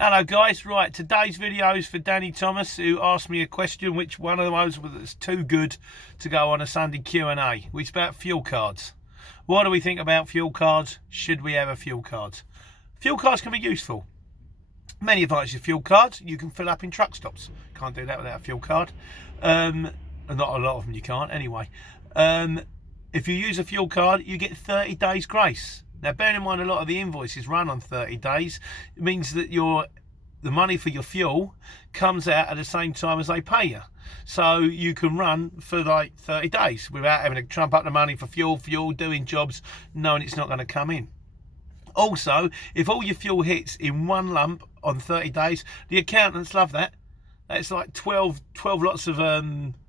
Hello guys, right, today's video is for Danny Thomas, who asked me a question which one of those was too good to go on a Sunday Q&A, which is about fuel cards. What do we think about fuel cards? Should we have a fuel card? Fuel cards can be useful. Many advantages of fuel cards. You can fill up in truck stops. Can't do that without a fuel card. Not a lot of them you can't anyway. If you use a fuel card, you get 30 days grace. Now, bearing in mind a lot of the invoices run on 30 days, it means that the money for your fuel comes out at the same time as they pay you. So you can run for like 30 days without having to trump up the money for fuel, doing jobs, knowing it's not going to come in. Also, if all your fuel hits in one lump on 30 days, the accountants love that. That's like 12 lots of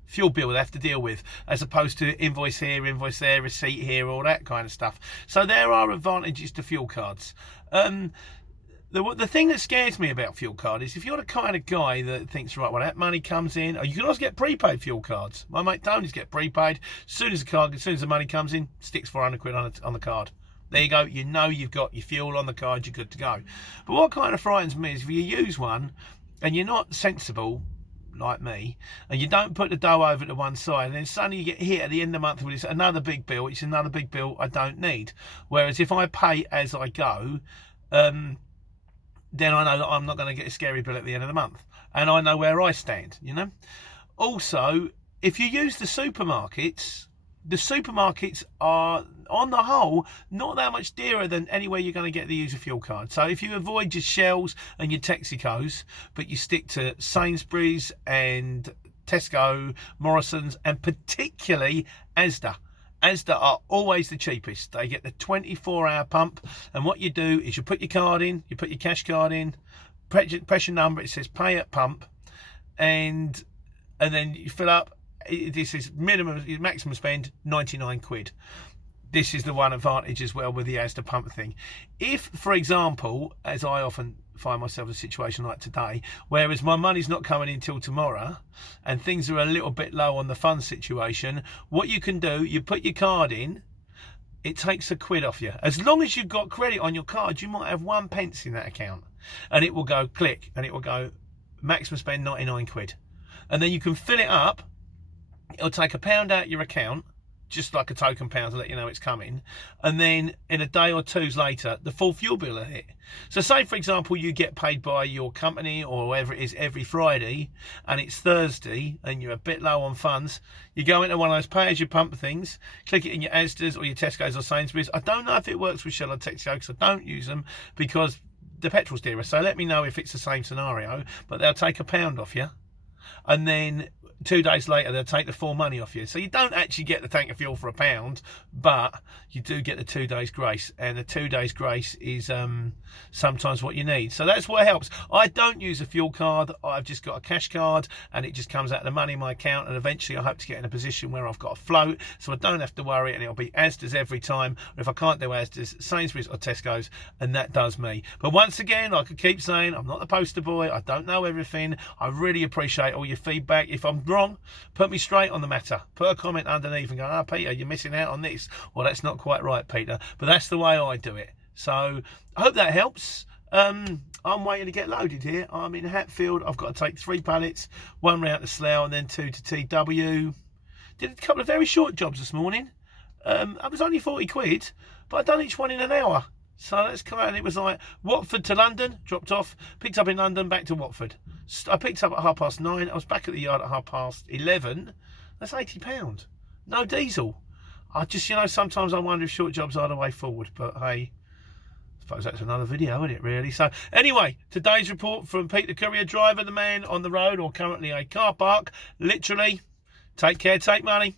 fuel bill they have to deal with, as opposed to invoice here, invoice there, receipt here, all that kind of stuff. So there are advantages to fuel cards. The thing that scares me about fuel card is if you're the kind of guy that thinks, right, well, that money comes in, or you can also get prepaid fuel cards. My mate Tony's get prepaid. As soon as the money comes in, sticks 400 quid on the card. There you go. You know you've got your fuel on the card. You're good to go. But what kind of frightens me is if you use one and you're not sensible, like me, and you don't put the dough over to one side, and then suddenly you get hit at the end of the month with another big bill. It's another big bill I don't need. Whereas if I pay as I go, then I know that I'm not going to get a scary bill at the end of the month, and I know where I stand, you know. Also, if you use the supermarkets are, on the whole, not that much dearer than anywhere you're going to get the user fuel card. So if you avoid your Shells and your Texacos, but you stick to Sainsbury's and Tesco, Morrison's, and particularly Asda. Asda are always the cheapest. They get the 24-hour pump, and what you do is you put your card in, you put your cash card in, press your number, it says pay at pump, and then you fill up. This is maximum spend 99 quid. This is the one advantage as well with the Asda pump thing. If, for example, as I often find myself in a situation like today, whereas my money's not coming in till tomorrow and things are a little bit low on the fund situation, what you can do, you put your card in, it takes £1 off you. As long as you've got credit on your card, you might have 1 pence in that account, and it will go click, and it will go maximum spend 99 quid. And then you can fill it up. It'll take £1 out your account, just like a token pound to let you know it's coming, and then in a day or two's later the full fuel bill will hit. So say, for example, you get paid by your company or whoever it is every Friday, and it's Thursday and you're a bit low on funds, you go into one of those pay as you pump things, click it in your Asda's or your Tesco's or Sainsbury's. I don't know if it works with Shell or Texaco because I don't use them because the petrol's dearer, so let me know if it's the same scenario, but they'll take £1 off you, and then 2 days later they'll take the full money off you. So you don't actually get the tank of fuel for £1, but you do get the 2 days grace, and the 2 days grace is sometimes what you need. So that's what helps. I don't use a fuel card. I've just got a cash card, and it just comes out of the money in my account, and eventually I hope to get in a position where I've got a float, so I don't have to worry, and it'll be Asda's every time, or if I can't do Asda's, Sainsbury's or Tesco's, and that does me. But once again, I could keep saying I'm not the poster boy. I don't know everything. I really appreciate all your feedback. If I'm wrong, put me straight on the matter. Put a comment underneath and go, oh, Peter, you're missing out on this, or that's not quite right, Peter. But that's the way I do it. So I hope that helps. I'm waiting to get loaded here. I'm in Hatfield. I've got to take 3 pallets, 1 round to Slough and then 2 to TW. Did a couple of very short jobs this morning. I was only 40 quid, but I'd done each one in an hour. So that's kind of, it was like Watford to London, dropped off, picked up in London, back to Watford. I picked up at 9:30. I was back at the yard at 11:30. That's £80. No diesel. I just, sometimes I wonder if short jobs are the way forward. But hey, I suppose that's another video, isn't it, really? So anyway, today's report from Pete, the courier driver, the man on the road, or currently a car park. Literally, take care, take money.